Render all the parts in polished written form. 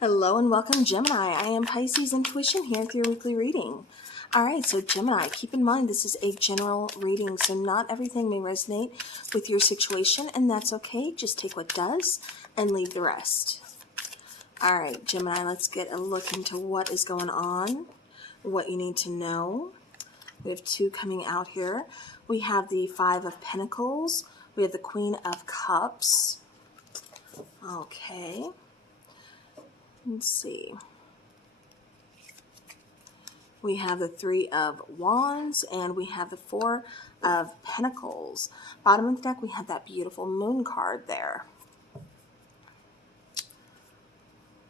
Hello and welcome, Gemini. I am Pisces Intuition here with your weekly reading. Alright, so Gemini, keep in mind this is a general reading, so not everything may resonate with your situation, and that's okay. Just take what does and leave the rest. Alright, Gemini, let's get a look into what is going on, what you need to know. We have two coming out here. We have the Five of Pentacles. We have the Queen of Cups. Okay. Let's see. We have the Three of Wands and we have the Four of Pentacles. Bottom of the deck, we have that beautiful moon card there.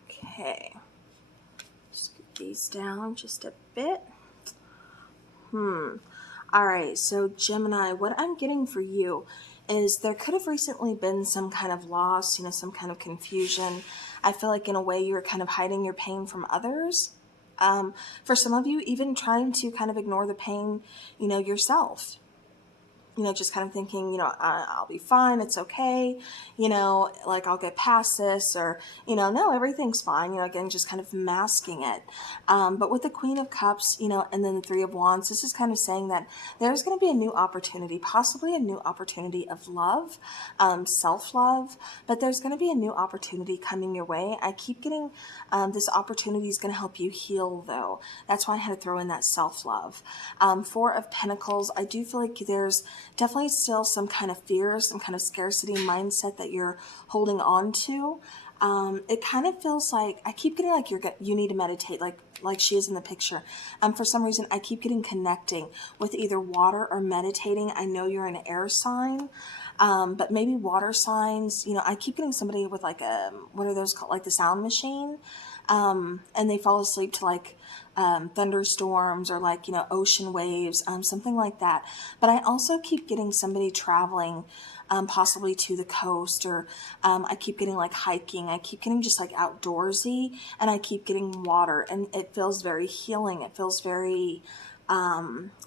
Okay. Just get these down just a bit. All right, so Gemini, what I'm getting for you is there could have recently been some kind of loss, some kind of confusion. I feel like in a way you're kind of hiding your pain from others. For some of you, even trying to kind of ignore the pain, yourself. Just kind of thinking, I'll be fine, it's okay, like I'll get past this, or, no, everything's fine, again, just kind of masking it. But with the Queen of Cups, and then the Three of Wands, this is kind of saying that there's going to be a new opportunity, possibly a new opportunity of love, self-love, but there's going to be a new opportunity coming your way. I keep getting this opportunity is going to help you heal, though. That's why I had to throw in that self-love. Four of Pentacles, I do feel like there's definitely still some kind of fear, some kind of scarcity mindset that you're holding on to. It kind of feels like, I keep getting like you need to meditate, like she is in the picture. For some reason, I keep getting connecting with either water or meditating. I know you're an air sign, but maybe water signs, I keep getting somebody with like what are those called? Like the sound machine. And they fall asleep to like thunderstorms or like, ocean waves, something like that. But I also keep getting somebody traveling, possibly to the coast, or I keep getting like hiking. I keep getting just like outdoorsy, and I keep getting water, and it feels very healing. It feels very,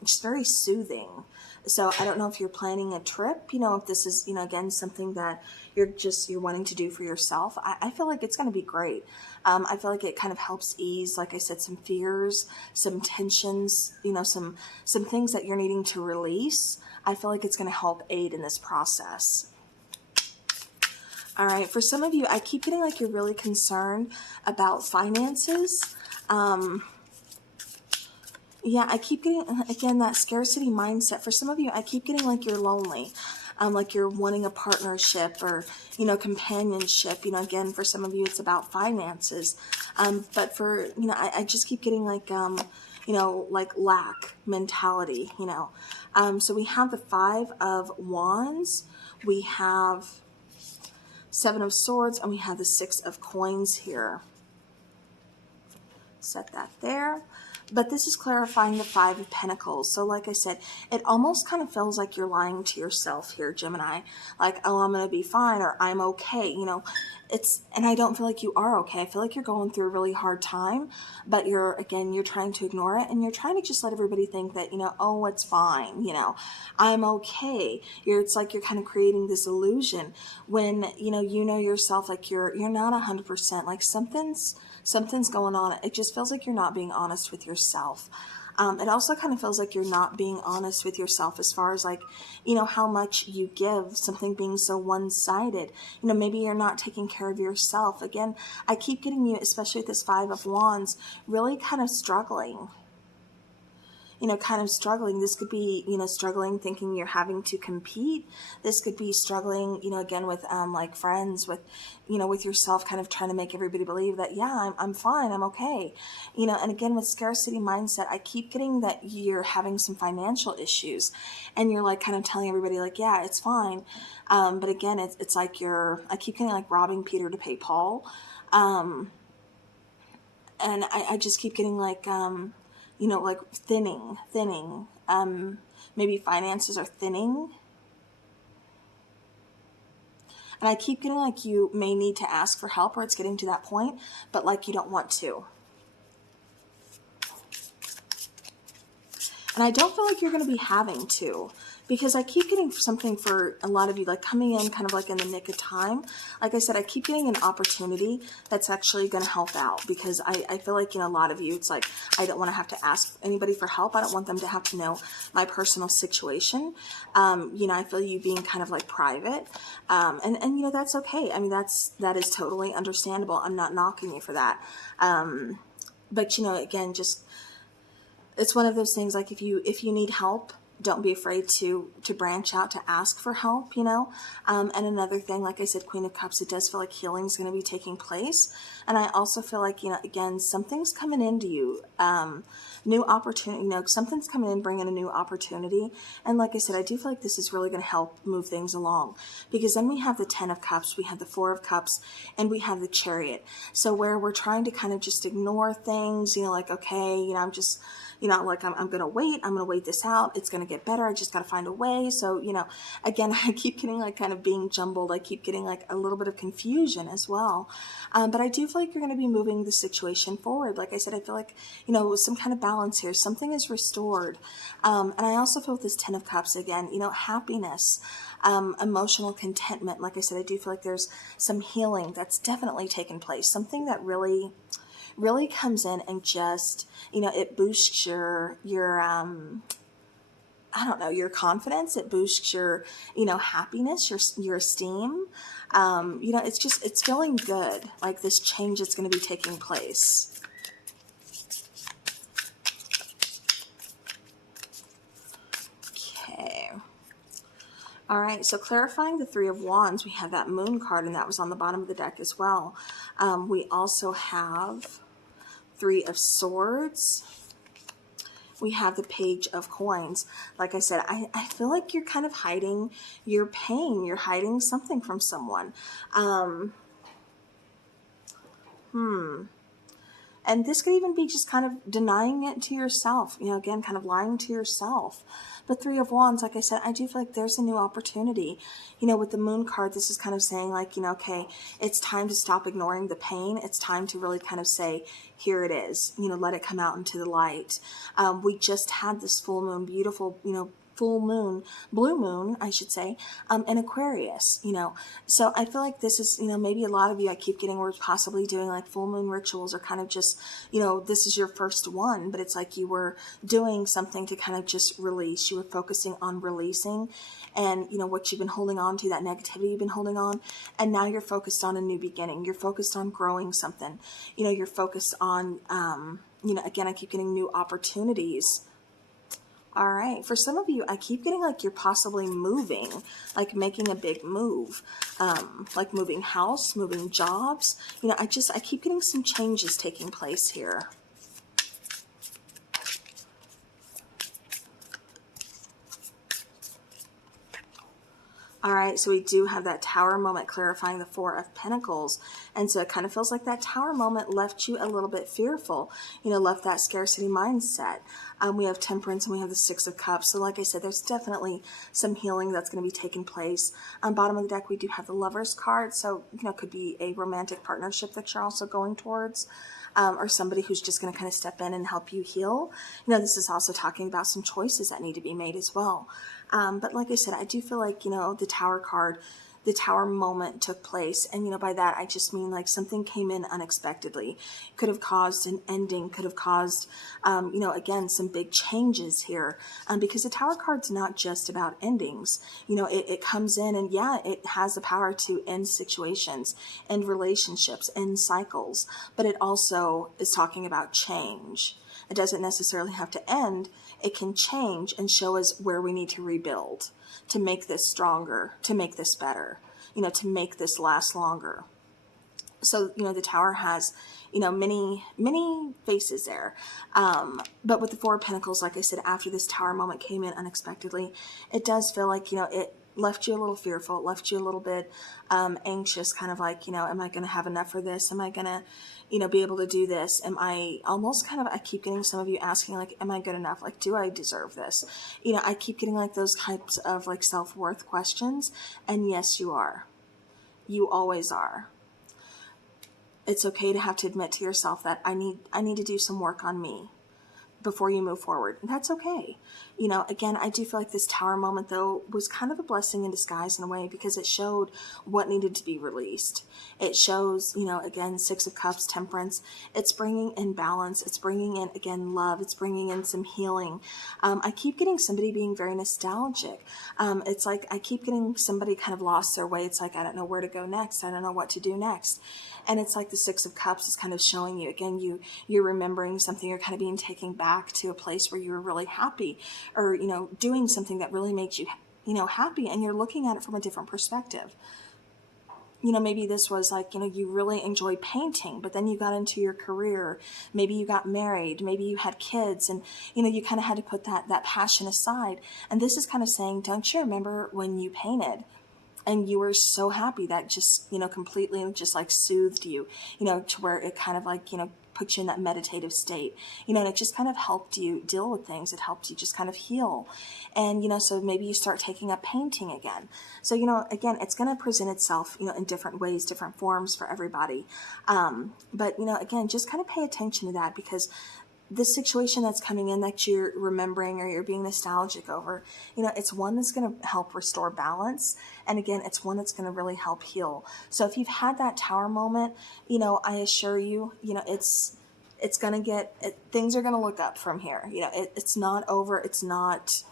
just very soothing. So I don't know if you're planning a trip, if this is, again, something that you're wanting to do for yourself. I feel like it's going to be great. I feel like it kind of helps ease, like I said, some fears, some tensions, some things that you're needing to release. I feel like it's going to help aid in this process. All right. For some of you, I keep getting like you're really concerned about finances. Yeah, I keep getting, again, that scarcity mindset. For some of you, I keep getting like you're lonely, like you're wanting a partnership or, companionship. Again, for some of you, it's about finances. But for, I just keep getting like, like lack mentality, So we have the Five of Wands, we have Seven of Swords, and we have the Six of Coins here. Set that there. But this is clarifying the Five of Pentacles. So like I said, it almost kind of feels like you're lying to yourself here, Gemini. Like, oh, I'm going to be fine, or I'm okay. And I don't feel like you are okay. I feel like you're going through a really hard time, but you're trying to ignore it, and you're trying to just let everybody think that, oh, it's fine. I'm okay. It's like you're kind of creating this illusion when, you know yourself, like you're not 100%, like something's going on. It just feels like you're not being honest with yourself. It also kind of feels like you're not being honest with yourself as far as like, how much you give, something being so one-sided. Maybe you're not taking care of yourself. Again, I keep getting you, especially with this Five of Wands, really kind of struggling. This could be, struggling thinking you're having to compete. This could be struggling, again, with, like friends, with, with yourself, kind of trying to make everybody believe that, yeah, I'm fine, I'm okay. And again, with scarcity mindset, I keep getting that you're having some financial issues, and you're like kind of telling everybody like, yeah, it's fine. But again, it's like I keep getting like robbing Peter to pay Paul. And I just keep getting like, like thinning, maybe finances are thinning. And I keep getting like you may need to ask for help, or it's getting to that point, but like you don't want to. And I don't feel like you're going to be having to, because I keep getting something for a lot of you, like coming in kind of like in the nick of time. like I said, I keep getting an opportunity that's actually going to help out, because I feel like, a lot of you, it's like, I don't want to have to ask anybody for help. I don't want them to have to know my personal situation. I feel you being kind of like private. And that's okay. I mean, that is totally understandable. I'm not knocking you for that. But again, just, it's one of those things, like if you need help, don't be afraid to branch out, to ask for help, and another thing, like I said, Queen of Cups, it does feel like healing is going to be taking place. And I also feel like, again, something's coming into you, new opportunity, something's coming in, bringing a new opportunity. And like I said, I do feel like this is really going to help move things along, because then we have the 10 of Cups, we have the 4 of Cups, and we have the Chariot. So where we're trying to kind of just ignore things, like, okay, I'm just, like, I'm going to wait. I'm going to wait this out. It's going to get better. I just got to find a way. So, again, I keep getting like kind of being jumbled. I keep getting like a little bit of confusion as well. But I do feel like you're going to be moving the situation forward. Like I said, I feel like, with some kind of balance here, something is restored. And I also feel with this 10 of Cups again, happiness, emotional contentment. Like I said, I do feel like there's some healing that's definitely taken place. Something that really comes in and just, it boosts your I don't know, your confidence. It boosts your, happiness, your esteem. It's feeling good. Like this change that's going to be taking place. Okay. All right, so clarifying the 3 of Wands, we have that Moon card, and that was on the bottom of the deck as well. We also have 3 of Swords. We have the Page of Coins. Like I said, I feel like you're kind of hiding your pain. You're hiding something from someone. And this could even be just kind of denying it to yourself, again, kind of lying to yourself. But 3 of Wands, like I said, I do feel like there's a new opportunity. With the Moon card, this is kind of saying like, okay, it's time to stop ignoring the pain. It's time to really kind of say, here it is, let it come out into the light. We just had this full moon, beautiful, full moon, blue moon, I should say, in Aquarius, So I feel like this is, maybe a lot of you, I keep getting, we're possibly doing like full moon rituals, or kind of just, this is your first one, but it's like you were doing something to kind of just release. You were focusing on releasing, and, what you've been holding on to, that negativity you've been holding on, and now you're focused on a new beginning. You're focused on growing something. You're focused on, again, I keep getting new opportunities. All right. For some of you, I keep getting like you're possibly moving, like making a big move, like moving house, moving jobs. I keep getting some changes taking place here. All right, so we do have that Tower moment clarifying the 4 of Pentacles. And so it kind of feels like that Tower moment left you a little bit fearful, left that scarcity mindset. We have Temperance, and we have the 6 of Cups. So like I said, there's definitely some healing that's going to be taking place. On bottom of the deck, we do have the Lovers card. So, it could be a romantic partnership that you're also going towards. Or somebody who's just going to kind of step in and help you heal. This is also talking about some choices that need to be made as well. But like I said, I do feel like, the Tower card, the Tower moment took place. And, by that, I just mean like something came in unexpectedly. Could have caused an ending, could have caused, again, some big changes here. Because the Tower card's not just about endings. It comes in and, yeah, it has the power to end situations, end relationships, end cycles. But it also is talking about change. It doesn't necessarily have to end. It can change and show us where we need to rebuild, to make this stronger, to make this better, to make this last longer. So, the Tower has, many faces there. But with the 4 of Pentacles, like I said, after this Tower moment came in unexpectedly, it does feel like, it left you a little fearful. It left you a little bit anxious, kind of like, am I going to have enough for this? Am I going to, be able to do this? Am I almost kind of, I keep getting some of you asking, like, am I good enough? Like, do I deserve this? I keep getting like those types of like self-worth questions. And yes, you are. You always are. It's okay to have to admit to yourself that I need to do some work on me. before you move forward. And that's okay. You know, again, I do feel like this Tower moment, though, was kind of a blessing in disguise in a way, because it showed what needed to be released. It shows, you know, again, Six of Cups, Temperance. It's bringing in balance. It's bringing in, again, love. It's bringing in some healing. I keep getting somebody being very nostalgic. It's like I keep getting somebody kind of lost their way. It's like, I don't know where to go next. I don't know what to do next. And it's like the Six of Cups is kind of showing you, again, you're remembering something. You're kind of being taken back to a place where you were really happy, or, you know, doing something that really makes you, you know, happy, and you're looking at it from a different perspective. You know, maybe this was like, you know, you really enjoy painting, but then you got into your career. Maybe you got married. Maybe you had kids, and, you know, you kind of had to put that passion aside. And this is kind of saying, don't you remember when you painted? And you were so happy that just, you know, completely just like soothed you, you know, to where it kind of like, you know, put you in that meditative state, you know, and it just kind of helped you deal with things. It helped you just kind of heal. And, you know, so maybe you start taking up painting again. So, you know, again, it's going to present itself, you know, in different ways, different forms for everybody. But, you know, again, just kind of pay attention to that, because this situation that's coming in that you're remembering or you're being nostalgic over, you know, it's one that's going to help restore balance. And again, it's one that's going to really help heal. So if you've had that Tower moment, you know, I assure you, you know, it's going to things are going to look up from here. You know, it's not over. It's not,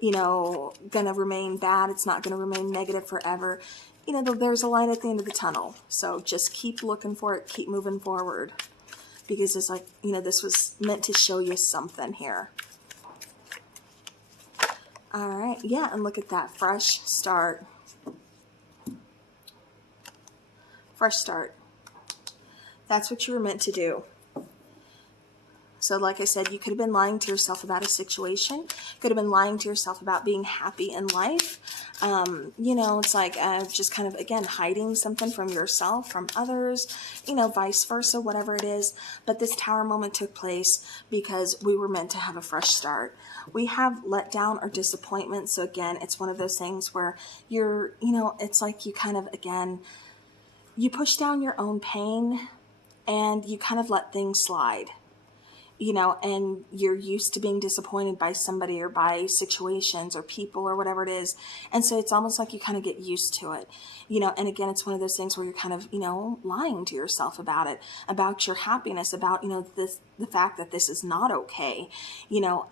you know, going to remain bad. It's not going to remain negative forever. You know, there's a light at the end of the tunnel. So just keep looking for it. Keep moving forward. Because it's like, you know, this was meant to show you something here. All right. Yeah, and look at that. Fresh start. Fresh start. That's what you were meant to do. So like I said, you could have been lying to yourself about a situation. Could have been lying to yourself about being happy in life. You know, it's like just kind of, again, hiding something from yourself, from others, you know, vice versa, whatever it is. But this Tower moment took place because we were meant to have a fresh start. We have letdown or disappointment. So again, it's one of those things where you're, you know, it's like you kind of, again, you push down your own pain and you kind of let things slide. You know, and you're used to being disappointed by somebody or by situations or people or whatever it is. And so it's almost like you kind of get used to it, you know, and again, it's one of those things where you're kind of, you know, lying to yourself about it, about your happiness, about, you know, the fact that this is not okay, you know.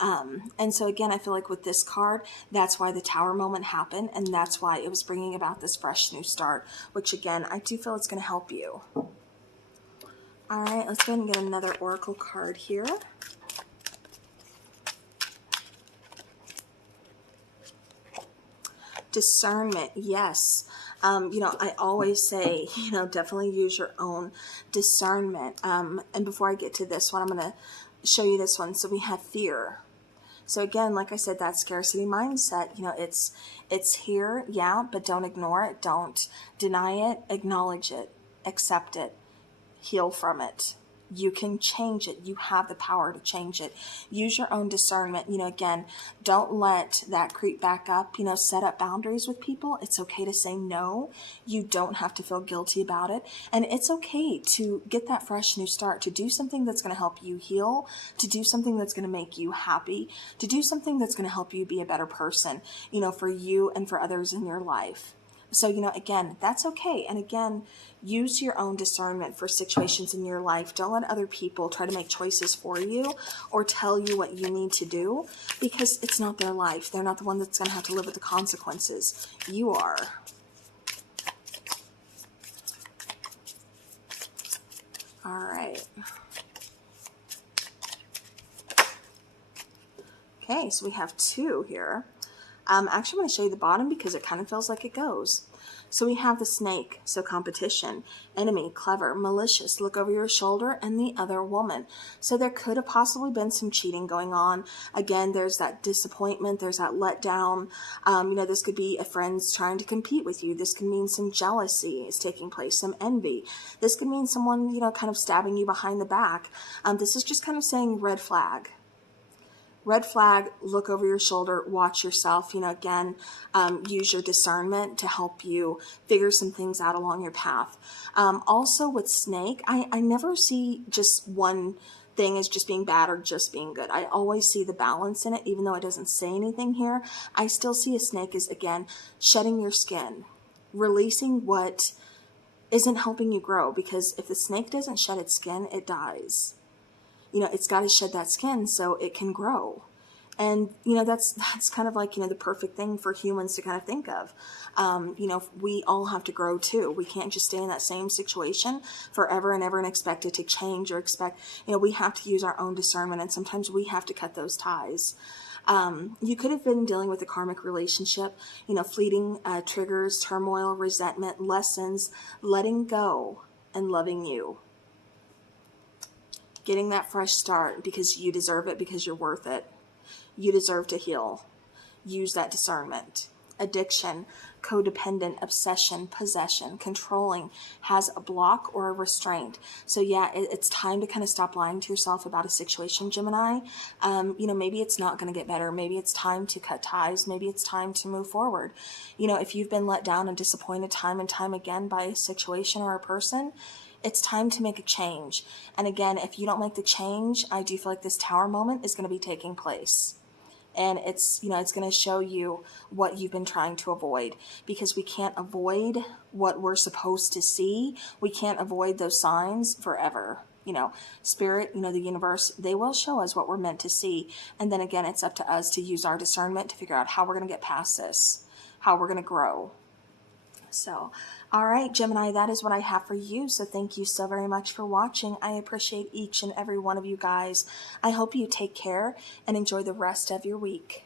And so again, I feel like with this card, that's why the Tower moment happened. And that's why it was bringing about this fresh new start, which again, I do feel it's going to help you. All right, let's go ahead and get another Oracle card here. Discernment, yes. You know, I always say, you know, definitely use your own discernment. And before I get to this one, I'm going to show you this one. So we have fear. So again, like I said, that scarcity mindset, you know, it's here, yeah, but don't ignore it. Don't deny it. Acknowledge it. Accept it. Heal from it. You can change it. You have the power to change it. Use your own discernment. You know, again, don't let that creep back up. You know, set up boundaries with people. It's okay to say no. You don't have to feel guilty about it. And it's okay to get that fresh new start, to do something that's going to help you heal, to do something that's going to make you happy, to do something that's going to help you be a better person, you know, for you and for others in your life. So, you know, again, that's okay. And again, use your own discernment for situations in your life. Don't let other people try to make choices for you or tell you what you need to do, because it's not their life. They're not the one that's going to have to live with the consequences. You are. All right. Okay, so we have two here. Actually, I'm going to show you the bottom because it kind of feels like it goes. So we have the snake, so competition, enemy, clever, malicious, look over your shoulder, and the other woman. So there could have possibly been some cheating going on. Again, there's that disappointment, there's that letdown. You know, this could be a friend's trying to compete with you. This could mean some jealousy is taking place, some envy. This could mean someone, you know, kind of stabbing you behind the back. This is just kind of saying red flag. Red flag, look over your shoulder, watch yourself, you know, again, use your discernment to help you figure some things out along your path. Also with snake, I never see just one thing as just being bad or just being good. I always see the balance in it, even though it doesn't say anything here. I still see a snake as, again, shedding your skin, releasing what isn't helping you grow, because if the snake doesn't shed its skin, it dies. It's got to shed that skin so it can grow. And, that's kind of like, the perfect thing for humans to kind of think of. We all have to grow too. We can't just stay in that same situation forever and ever and expect it to change, or expect, we have to use our own discernment, and sometimes we have to cut those ties. You could have been dealing with a karmic relationship, fleeting triggers, turmoil, resentment, lessons, letting go, and loving you. Getting that fresh start because you deserve it, because you're worth it. You deserve to heal. Use that discernment. Addiction, codependent, obsession, possession, controlling has a block or a restraint. So yeah, it's time to kind of stop lying to yourself about a situation, Gemini. Maybe it's not going to get better. Maybe it's time to cut ties. Maybe it's time to move forward. If you've been let down and disappointed time and time again by a situation or a person, it's time to make a change. And again, if you don't make the change, I do feel like this Tower moment is going to be taking place. And it's going to show you what you've been trying to avoid, because we can't avoid what we're supposed to see. We can't avoid those signs forever. Spirit, the universe, they will show us what we're meant to see. And then again, it's up to us to use our discernment to figure out how we're going to get past this, how we're going to grow. So, all right, Gemini, that is what I have for you. So thank you so very much for watching. I appreciate each and every one of you guys. I hope you take care and enjoy the rest of your week.